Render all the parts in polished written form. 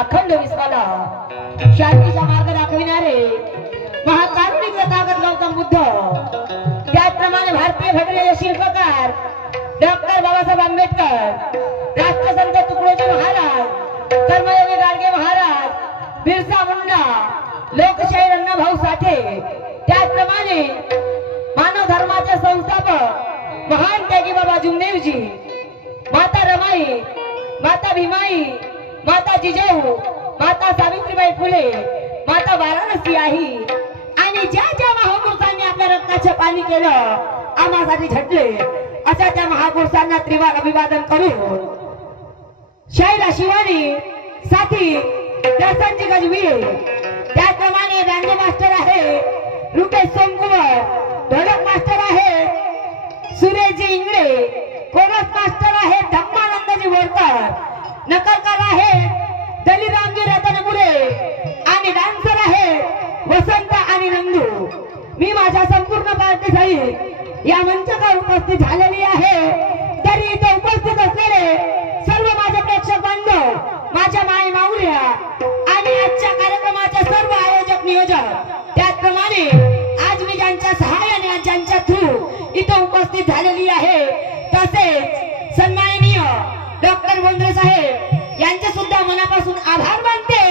अखंड विश्वाला शांतीचा मार्ग दाखविणारे महाकारुणिक तथागत गौतम बुद्ध, त्याचप्रमाणे भारतीय घडलेले शिल्पकार डॉक्टर बाबासाहेब आंबेडकर, राष्ट्रसंत तुकडोजी महाराज, कर्मयोगी गाडगे महाराज, बिरसा मुंडा, लोकशाहीर अण्णाभाऊ साठे, त्याचप्रमाणे मानव धर्माचे संस्थापक महान त्यागी बाबा जुमदेवजी, माता रमाई, माता भीमाई, माता जिजाऊ, माता सावित्रीबाई फुले, माता वाराणसी आई आणि ज्या ज्या महापुरुषांनी आपल्या रक्ताचे पाणी केलं, आम्हासाठी झटले, अशा त्या महापुरुषांना त्रिवार अभिवादन करून शाहीरा शिवानी साथी दर्शनजी गजबीर, त्याचप्रमाणे बँजो मास्टर आहे रुपेश सोमकुमार, ढोलक मास्टर आहे सुरेशजी इंगळे, कोरस मास्टर आहे धम्मानंदजी बोरकर, नकलकार आहे दलिरामजी रतनपुरे आणि डान्सर आहे वसंत आणि नंदू. मी माझ्या संपूर्ण पार्टी सहित या मंचावर उपस्थित झालेली आहे. तरी इथे उपस्थित असलेले सर्व माझे प्रेक्षक बांधव, माझ्या माई माऊल्या आणि आजच्या कार्यक्रमाचे सर्व आयोजक नियोजक, त्याचप्रमाणे आज मी ज्यांच्या सहाय्याने ज्यांच्या थ्रू इथे उपस्थित झालेली आहे, तसेच सन्माननीय डॉक्टर बोंद्रे साहेब यांचे सुद्धा मनापासून आभार मानते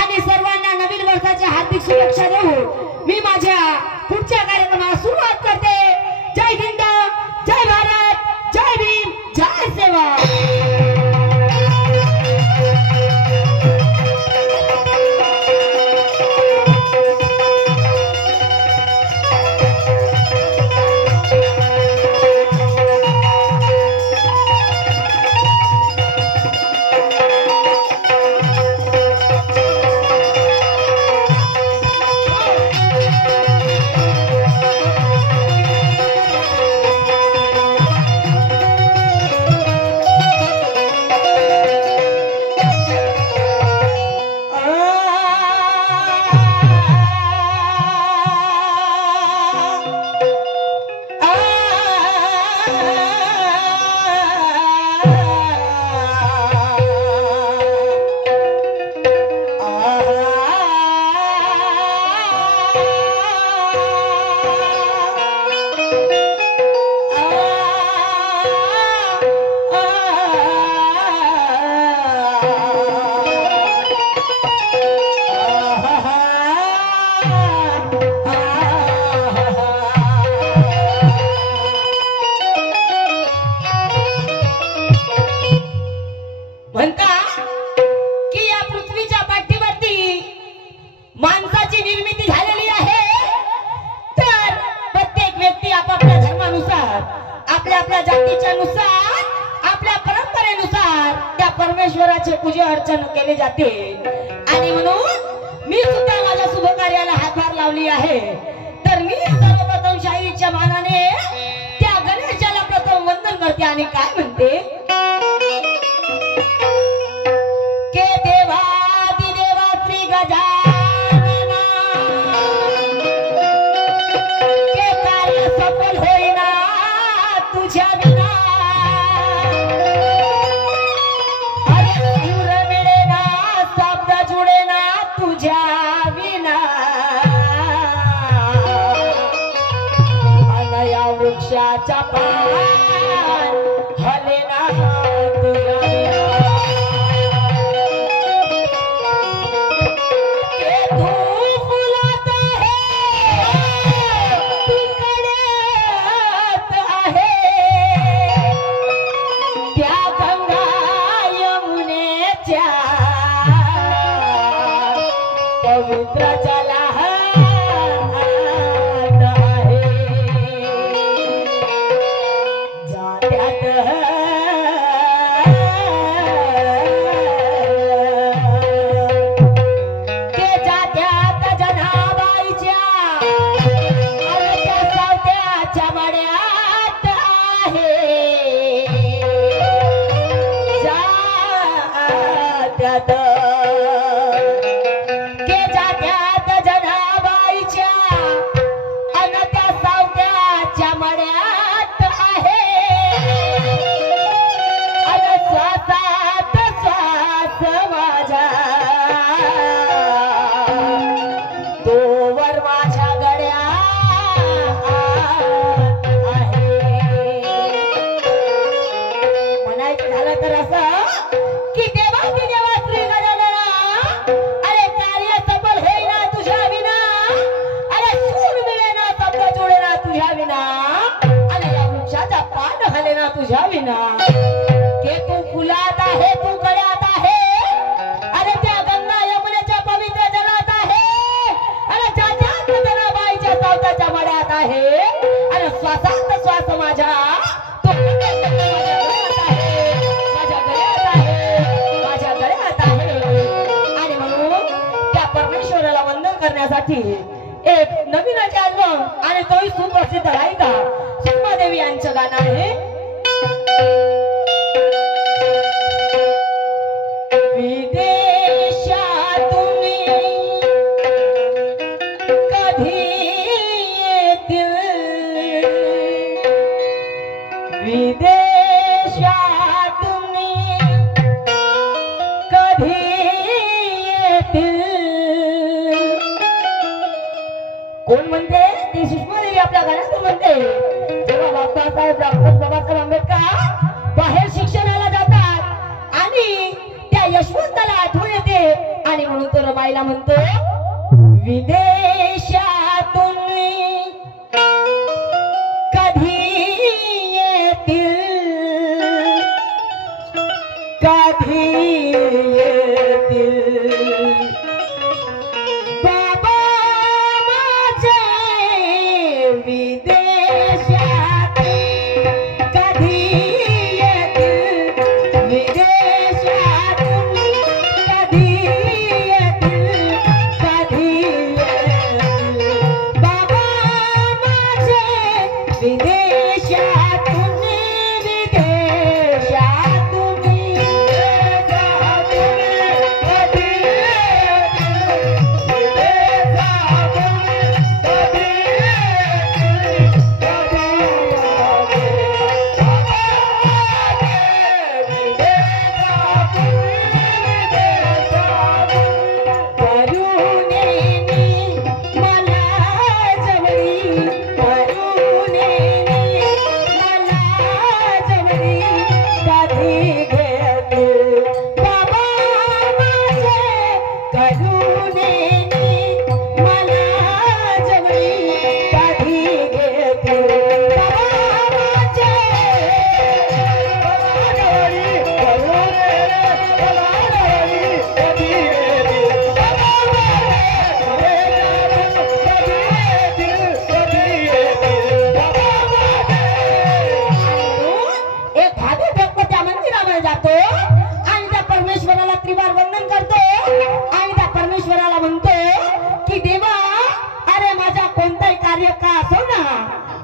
आणि सर्वांना नवीन वर्षाच्या हार्दिक शुभेच्छा देऊन मी माझ्या पुढच्या कार्यक्रमाला सुरुवात करते. जय हिंद, जय भारत, जय भीम, जय सेवा. परमेश्वराचे पूजा अर्चन केले जाते आणि म्हणून मी सुद्धा माझ्या शुभ कार्याला हातभार लावली आहे. तर मी सर्वप्रथम शाहीरीच्या मानाने त्या गणेशाला प्रथम वंदन करते आणि काय म्हणते के देवादी देवा श्री गजानना के कार्य सफल होईना तुझ्या विना वृक्षाचा पान हलेना तुझ्या के धूप फुलत आहे तिकडेत आहे त्या गंगा यमुनेच्या पवित्र जला माझा तर असं की देवा की देवा श्री गजानना, अरे कार्य सफल होईना तुझ्या विना, अरे सूर मिळेना शब्द जोडेना तुझ्या विना, आणि या वृक्षाचा पान हलेना तुझ्या विना. के तू फुलात आहे, तू गळ्यात आहे, अरे त्या गंगा यमुनेच्या पवित्र जलात आहे, अरे ज्याच्यात जनाबाईच्या सावताच्या मड्यात आहे, अरे श्वासात श्वास माझ्या तो माझ्या गळ्यात आहे, माझ्या गळ्यात आहे. आणि म्हणून त्या परमेश्वराला वंदन करण्यासाठी एक नवीन अल्बम आणि तोही सुप्रसिद्ध गायिका सुषमादेवी यांचं गाणं आहे. कोण म्हणते? ती सुषमादेवी आपल्या गाण्यातून म्हणते. जेव्हा बाबासाहेब बाबासाहेब आंबेडकर बाहेर शिक्षणाला जातात आणि त्या यशवंताला आठवण येते आणि म्हणून तो रमाईला म्हणतो, विदेशातून कधी येतील, कधी येतील बाबा माझे विदेशात, कधी येतील विदेशातून, कधी येतील, कधी येतील बाबा माझे विदेशातून, विदेशातून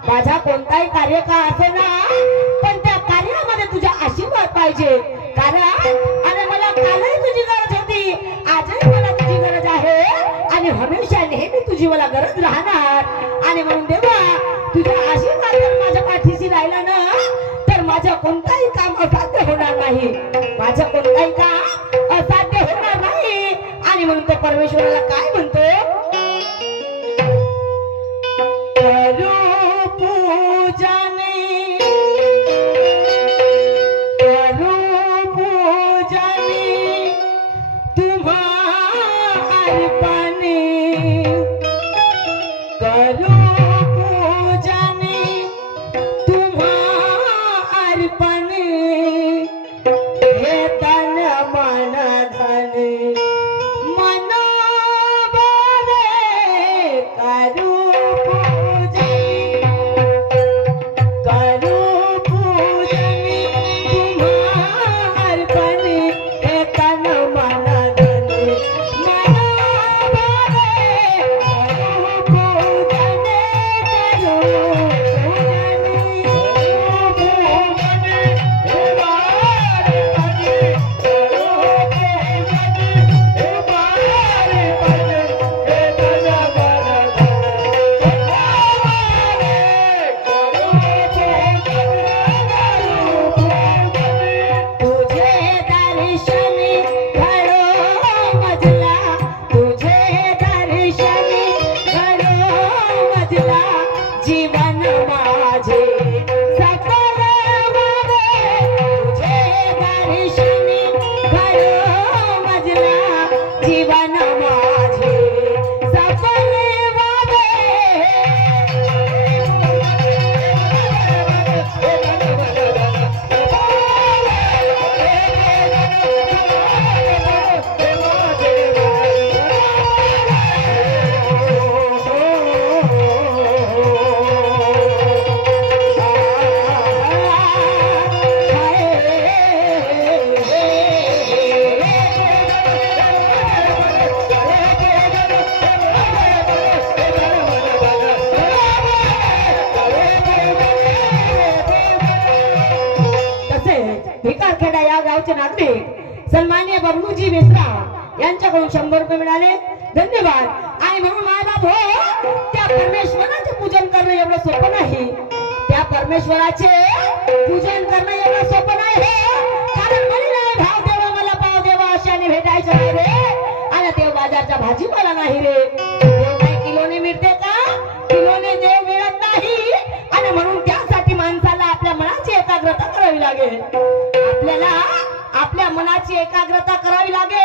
माझा कोणताही कार्य का असे ना, पण त्या कार्यामध्ये तुझा आशीर्वाद पाहिजे. कारण अरे मला कालही तुझी गरज होती, आजही मला तुझी गरज आहे आणि हमेशा नेहमी तुझी मला गरज राहणार. आणि म्हणून देवा तुझा आशीर्वाद जर माझ्या पाठीशी राहिला ना, तर माझं कोणताही काम असाध्य होणार नाही, माझं कोणताही काम असाध्य होणार नाही. आणि म्हणून तो परमेश्वराला काय म्हणतो, पूजने भिकारखेडा या गावचे नागरिक सन्माननीय बबलूजी मिश्रा यांच्याकडून 100 रुपये मिळाले, धन्यवाद। आणि म्हणून मायबाप हो, त्या परमेश्वराचे पूजन करणं एवढं सोपं नाही, त्या परमेश्वराचे पूजन करणं एवढं सोपं नाही कारण म्हणले भाव देवा मला पाव देवा अशाने भेटायचं नाही रे, आणि देव बाजारच्या भाजीपाला नाही रे, देव काय किलोने मिळते का, किलोने देव मिळत नाही। आणि म्हणून त्यासाठी माणसाला आपल्या मनाची एकाग्रता करावी लागेल, आपल्याला आपल्या मनाची एकाग्रता करावी लागेल।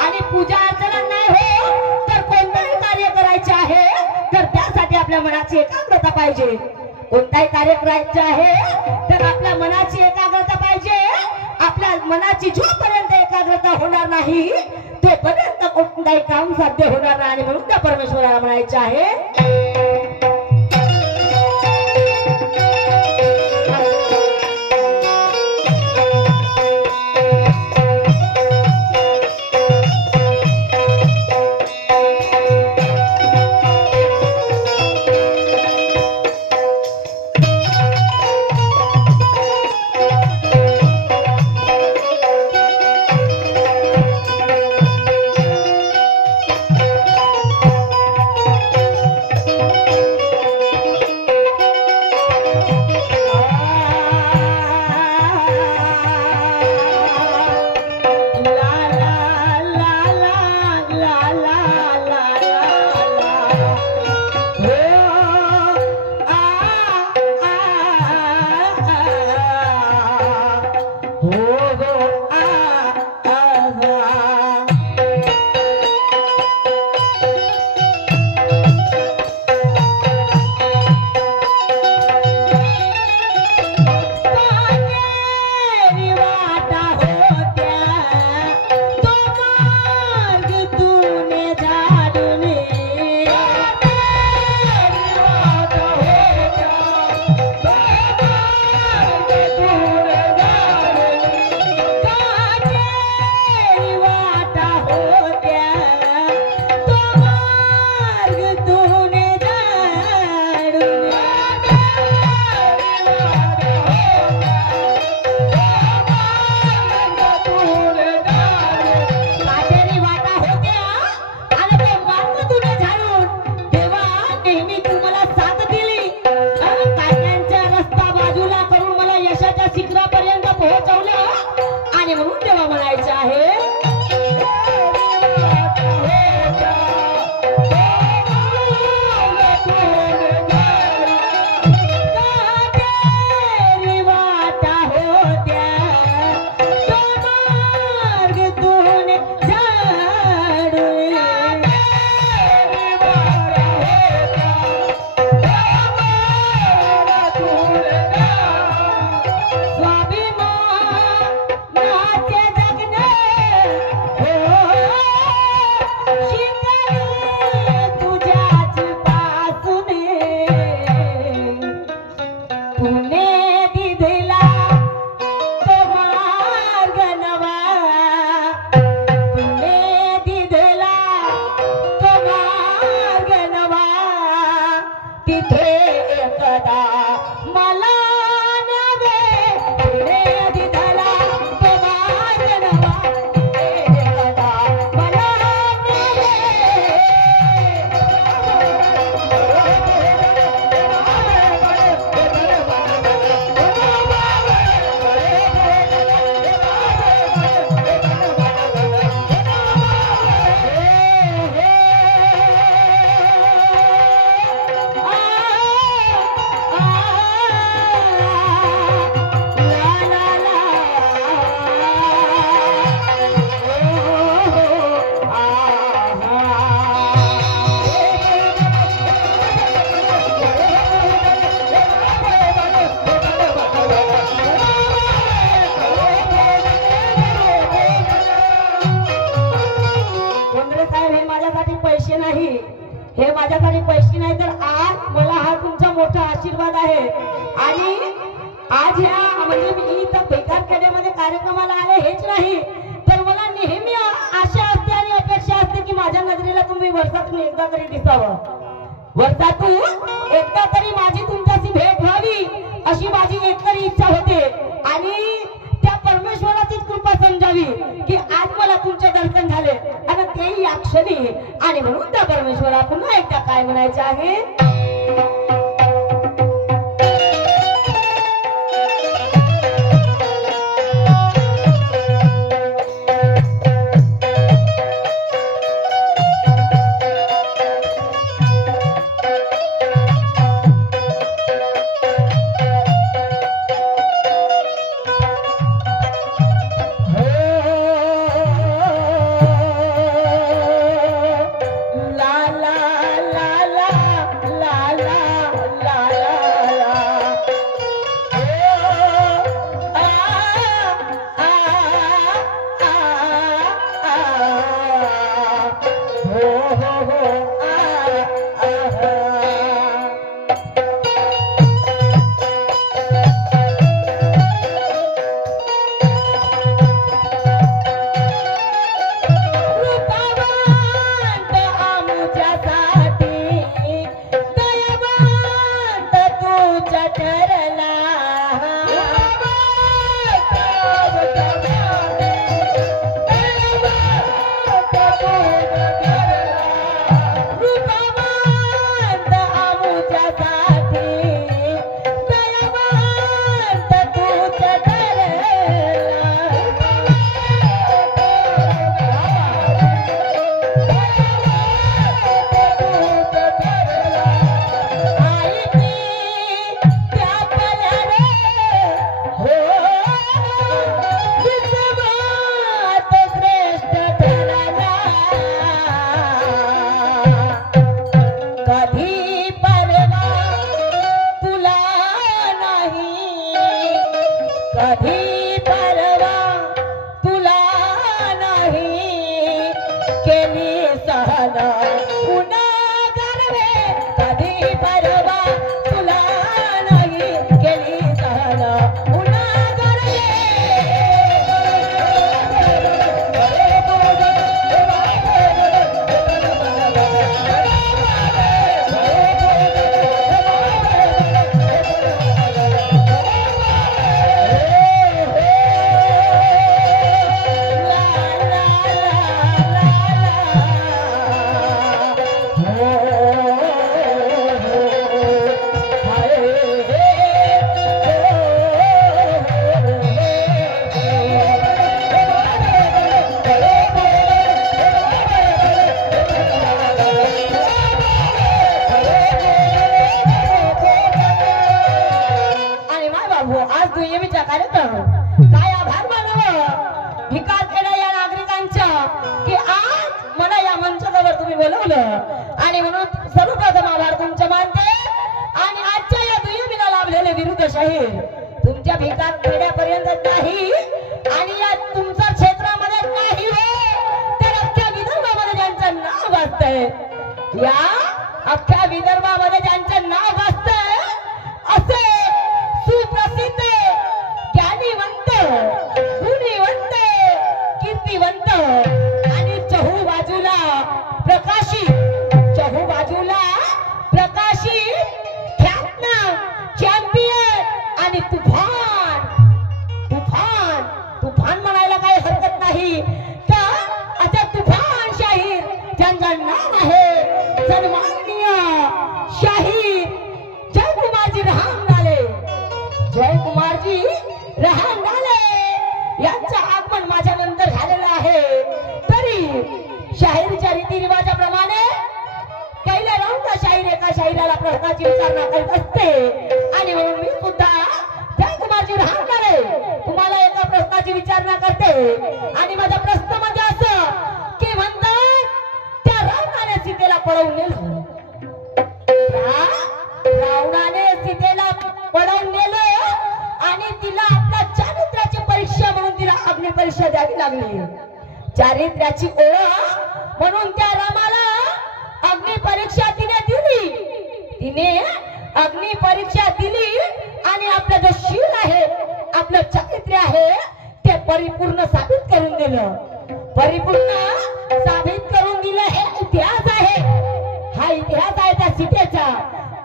आणि पूजा अर्चना नाही हो तर कोणतेही कार्य करायचे आहे तर त्यासाठी आपल्या मनाची एकाग्रता पाहिजे, कोणताही कार्य करायचे आहे तर आपल्या मनाची एकाग्रता पाहिजे। आपल्या मनाची जोपर्यंत एकाग्रता होणार नाही तोपर्यंत कोणताही काम साध्य होणार नाही। आणि म्हणून त्या परमेश्वराला म्हणायचे आहे हे माझ्यासाठी पैसे नाही तर आज मला हा तुमचा मोठा आशीर्वाद आहे। आणि आज ह्या म्हणजे मी इथं भिकारखेड्यामध्ये कार्यक्रमाला आले हेच नाही तर मला नेहमी आशा असते आणि अपेक्षा असते की माझ्या नजरेला तुम्ही वर्षातून एकदा तरी दिसावं, वर्षातून एकदा तरी माझी तुमच्याशी भेट व्हावी अशी माझी एकतरी इच्छा होते। आणि त्या असावी की आज मला तुमचे दर्शन झाले आणि तेही या क्षणी, आणि म्हणून त्या परमेश्वरा पुन्हा एकदा काय म्हणायचे आहे, आणि म्हणून सर्वप्रथम आभार तुमचे मानते। आणि आजच्या या दुय्यमीला लाभलेले विरुद्ध शाहीर तुमच्या भिकार खेड्यापर्यंत नाही आणि या तुमच्या क्षेत्रामध्ये नाही हो, तर अख्ख्या विदर्भामध्ये ज्यांचं नाव वाजतंय, या अख्ख्या विदर्भामध्ये ज्यांचं नाव वाजतंय असे सुप्रसिद्ध ज्ञानीवंत गुणीवंत कीर्तिवंत आणि चहू बाजूला प्रकाशी, चहू बाजूला प्रकाशी ख्यातनाम चॅम्पियन आणि तुफान तुफान तुफान म्हणायला काही हरकत नाही, तर असे तुफान शाहीर ज्यांचं नाव आहे सन्माननीय शाहीर जयकुमारजी रहांगणाले, जयकुमारजी रहांगणाले यांचं आगमन माझ्या नंतर झालेलं आहे। तरी शाहिरीच्या रीतिरिवाजाप्रमाणे पहिल्या राऊंडला शाहीर एका शाहिराला प्रश्नाची विचारणा करीत असते आणि म्हणून मी सुद्धा जयकुमारजी रहांगणाले तुम्हाला एका प्रश्नाची विचारणा करते आणि माझा प्रश्न म्हणजे असं की म्हणतात त्या रावणाने सीतेला पळवून नेलं, रावणाने सीतेला पळवून नेलं आणि तिला आपल्या चारित्र्याची परीक्षा म्हणून तिला अग्नि परीक्षा द्यावी लागली। चारित्र्याची ओळख म्हणून त्या रामाला अग्नि परीक्षा तिने दिली, तिने अग्नि परीक्षा दिली आणि आपलं जो शील आहे, आपलं चारित्र्य आहे ते परिपूर्ण साबित करून दिलं, परिपूर्ण साबित करून दिलं। हे इतिहास आहे, हा इतिहास आहे त्या सीतेचा।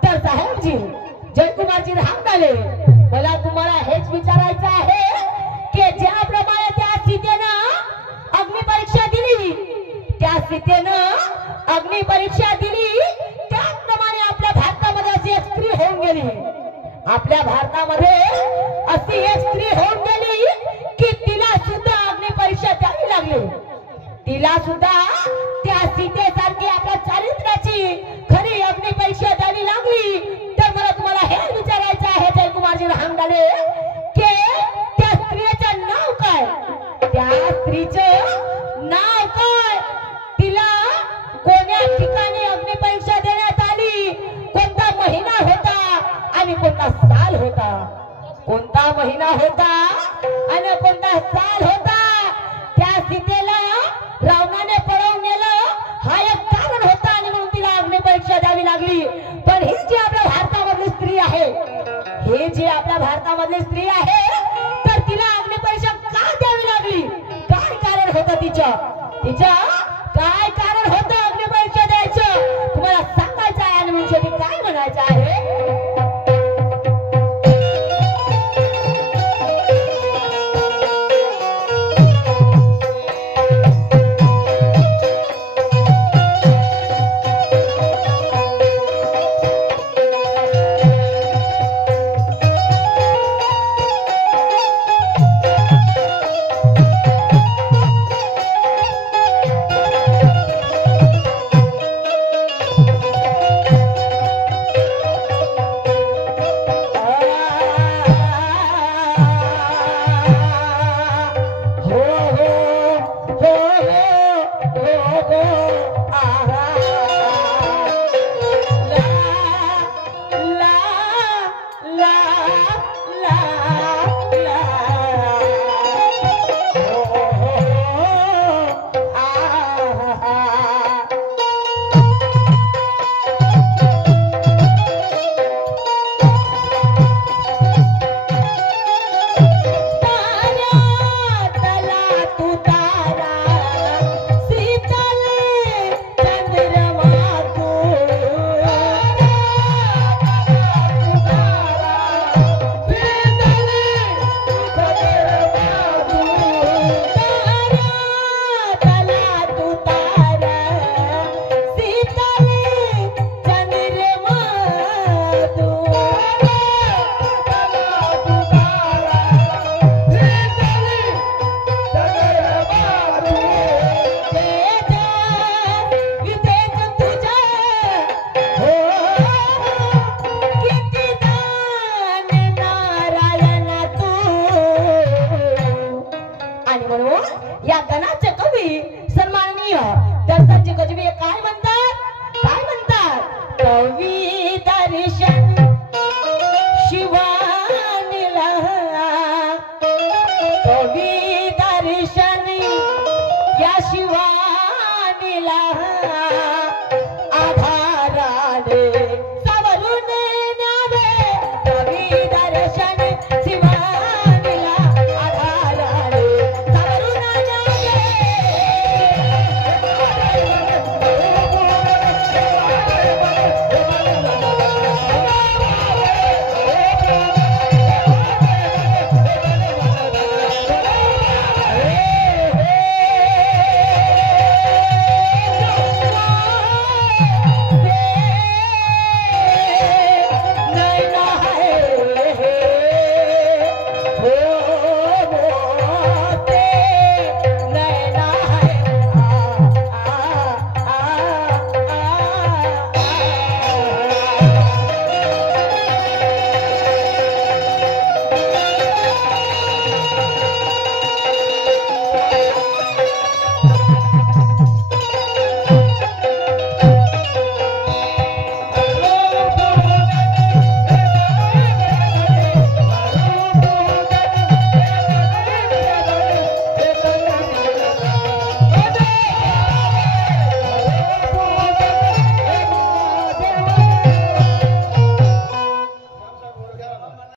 तर साहेबजी जयकुमारजी रहांगणाले मला तुम्हाला हेच विचारायचं आहे की ज्याप्रमाणे त्या सीतेनं सीतेनं अग्नी परीक्षा दिली त्याप्रमाणे आपल्या भारतामध्ये अशी एक स्त्री होऊन गेली. आपल्या भारतामध्ये अशी एक स्त्री होऊन गेली की तिला सुद्धा अग्नी परीक्षा द्यावी लागली. तिला सुद्धा त्या सीतेसारखी आपल्या चारित्र्याची खरी अग्नि परीक्षा द्यावी लागली. तर मला तुम्हाला हे विचारायचं आहे जयकुमारजी रहांगडे की त्या स्त्रीचं नाव काय? त्या स्त्रीचं नाव काय? तिला कोण्या ठिकाणी अग्नि परीक्षा देण्यात आली? कोणता महिना होता आणि कोणता साल होता? कोणता महिना होता आणि कोणता साल होता? त्या सीतेला रावणाने पळवून नेलं हा एक कारण होता आणि म्हणून तिला अग्नि परीक्षा द्यावी लागली. पण ही जी आपल्या भारतामधली स्त्री आहे, हे जी आपल्या भारतामधली स्त्री आहे तर तिला अग्नि परीक्षा का द्यावी लागली? काय कारण होतं तिचं काय कारण होतं अग्नि परीक्षा द्यायचं? तुम्हाला सांगायचं आहे आणि म्हणून शेवटी काय म्हणायचं आहे? या गणाचे कवी सन्माननीय दर्शनजी गजबी काय म्हणतात? कवी दर्शन